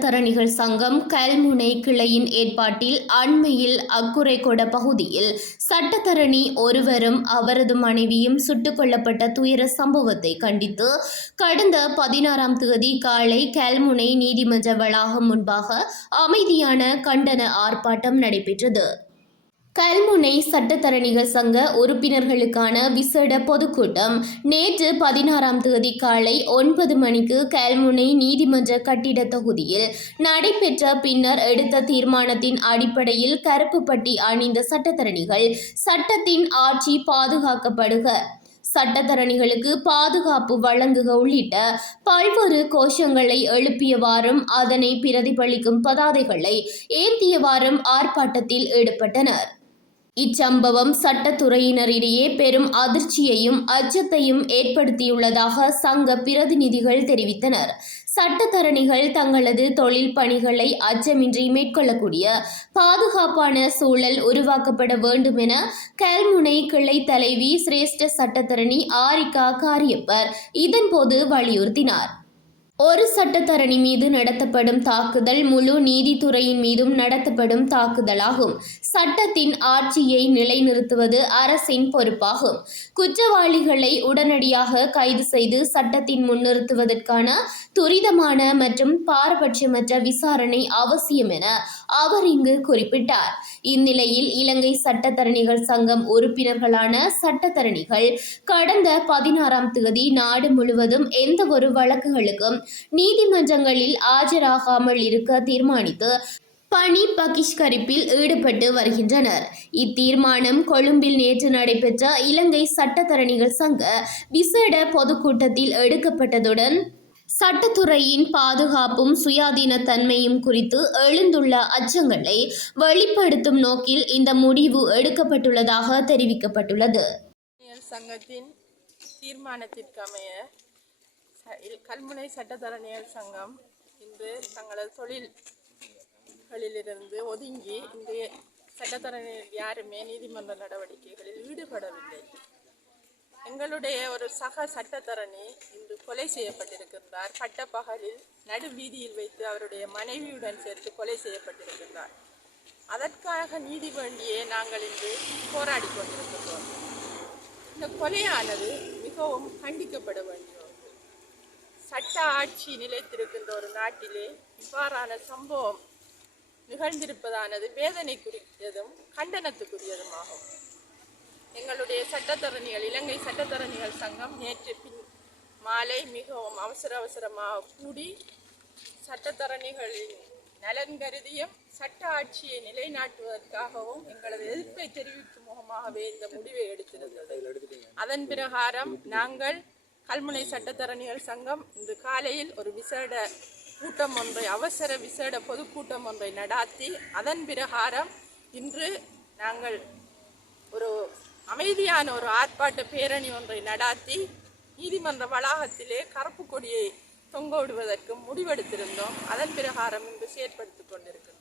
சட்டத்தரணிகள் சங்கம் கல்முனை கிளையின் ஏற்பாட்டில் அண்மையில் அக்குரைகொட பகுதியில் சட்டத்தரணி ஒருவரும் அவரது மனைவியும் சுட்டுக் கொல்லப்பட்ட துயர சம்பவத்தை கண்டித்து கடந்த 16ஆம் தேதி காலை கல்முனை நீதிமன்ற வளாகம் முன்பாக அமைதியான கண்டன ஆர்ப்பாட்டம் நடைபெற்றது. கல்முனை சட்டத்தரணிகள் சங்க உறுப்பினர்களுக்கான விசேட பொதுக்கூட்டம் நேற்று 16ஆம் தேதி காலை 9 மணிக்கு கல்முனை நீதிமன்ற கட்டிட தொகுதியில் நடைபெற்ற பின்னர் எடுத்த தீர்மானத்தின் அடிப்படையில் கருப்பு பட்டி அணிந்த சட்டத்தரணிகள் சட்டத்தின் ஆட்சி பாதுகாக்கப்படுக, சட்டத்தரணிகளுக்கு பாதுகாப்பு வழங்குக உள்ளிட்ட பல்வேறு கோஷங்களை எழுப்பியவாறும் அதனை பிரதிபலிக்கும் பதாதைகளை ஏந்தியவாறும் ஆர்ப்பாட்டத்தில் ஈடுபட்டனர். இச்சம்பவம் சட்டத்துறையினரிடையே பெரும் அதிர்ச்சியையும் அச்சத்தையும் ஏற்படுத்தியுள்ளதாக சங்க பிரதிநிதிகள் தெரிவித்தனர். சட்டத்தரணிகள் தங்களது தொழில் பணிகளை அச்சமின்றி மேற்கொள்ளக்கூடிய பாதுகாப்பான சூழல் உருவாக்கப்பட வேண்டும் என கல்முனை கிளை தலைவி சிரேஷ்ட சட்டத்தரணி ஆரிகா காரியப்பர் இதன்போது வலியுறுத்தினார். ஒரு சட்டத்தரணி மீது நடத்தப்படும் தாக்குதல் முழு நீதித்துறையின் மீதும் நடத்தப்படும் தாக்குதலாகும். சட்டத்தின் ஆட்சியை நிலைநிறுத்துவது அரசின் பொறுப்பாகும். குற்றவாளிகளை உடனடியாக கைது செய்து சட்டத்தின் முன்னிறுத்துவதற்கான துரிதமான மற்றும் பாரபட்சமற்ற விசாரணை அவசியம் என அவர் இங்கு குறிப்பிட்டார். இந்நிலையில் இலங்கை சட்டத்தரணிகள் சங்கம் உறுப்பினர்களான சட்டத்தரணிகள் கடந்த 16ஆம் தேதி நாடு முழுவதும் எந்தவொரு வழக்குகளுக்கும் நீதிமன்றங்களில் ஆஜராகாமல் இருக்க தீர்மானித்து பணி பகிஷ்கரிப்பில் ஈடுபட்டு வருகின்றனர். இத்தீர்மானம் கொழும்பில் நேற்று நடைபெற்ற இலங்கை சட்டத்தரணிகள் சங்க விசேட பொதுக்கூட்டத்தில் எடுக்கப்பட்டதுடன் சட்டத்துறையின் பாதுகாப்பும் சுயாதீன தன்மையும் குறித்து எழுந்துள்ள அச்சங்களை வெளிப்படுத்தும் நோக்கில் இந்த முடிவு எடுக்கப்பட்டுள்ளதாக தெரிவிக்கப்பட்டுள்ளது. சங்கத்தின் தீர்மானத்திற்கமைய கல்முனை சட்டத்தரணிகள் சங்கம் இன்று தங்களது தொழில்களிலிருந்து ஒதுங்கி இந்த சட்டத்தரணிகள் யாருமே நீதிமன்ற நடவடிக்கைகளில் ஈடுபடவில்லை. எங்களுடைய ஒரு சக சட்டத்தரணி இன்று கொலை செய்யப்பட்டிருக்கின்றார். பட்டப்பகலில் நடு வீதியில் வைத்து அவருடைய மனைவியுடன் சேர்த்து கொலை செய்யப்பட்டிருக்கின்றார். அதற்காக நீதி வேண்டியே நாங்கள் இன்று போராடி கொண்டிருக்கின்றோம். இந்த கொலையானது மிகவும் கண்டிக்கப்பட வேண்டிய சட்ட ஆட்சி நிலைத்திருக்கின்ற ஒரு நாட்டிலே இவ்வாறான சம்பவம் நிகழ்ந்திருப்பதானது வேதனைக்குரியதும் கண்டனத்துக்குரியதுமாகும். எங்களுடைய சட்டத்தரணிகள் இலங்கை சட்டத்தரணிகள் சங்கம் நேற்று மாலை மிகவும் அவசரமாக கூடி சட்டத்தரணிகளின் நலன் கருதியும் சட்ட ஆட்சியை நிலைநாட்டுவதற்காகவும் எங்களது எதிர்ப்பை தெரிவிக்கும் முகமாகவே இந்த முடிவை எடுத்திருந்தது. அதன் பிரகாரம் நாங்கள் கல்முனை சட்டத்தரணிகள் சங்கம் இன்று காலையில் ஒரு விசேட கூட்டம் ஒன்றை அவசர விசேட பொதுக்கூட்டம் ஒன்றை நடாத்தி அதன் பிரகாரம் இன்று நாங்கள் ஒரு அமைதியான ஒரு ஆர்ப்பாட்ட பேரணி ஒன்றை நடாத்தி நீதிமன்ற வளாகத்திலே கருப்பு கொடியை தொங்க விடுவதற்கு முடிவெடுத்திருந்தோம். அதன் பிரகாரம் இன்று செயற்படுத்திக் கொண்டிருக்கிறோம்.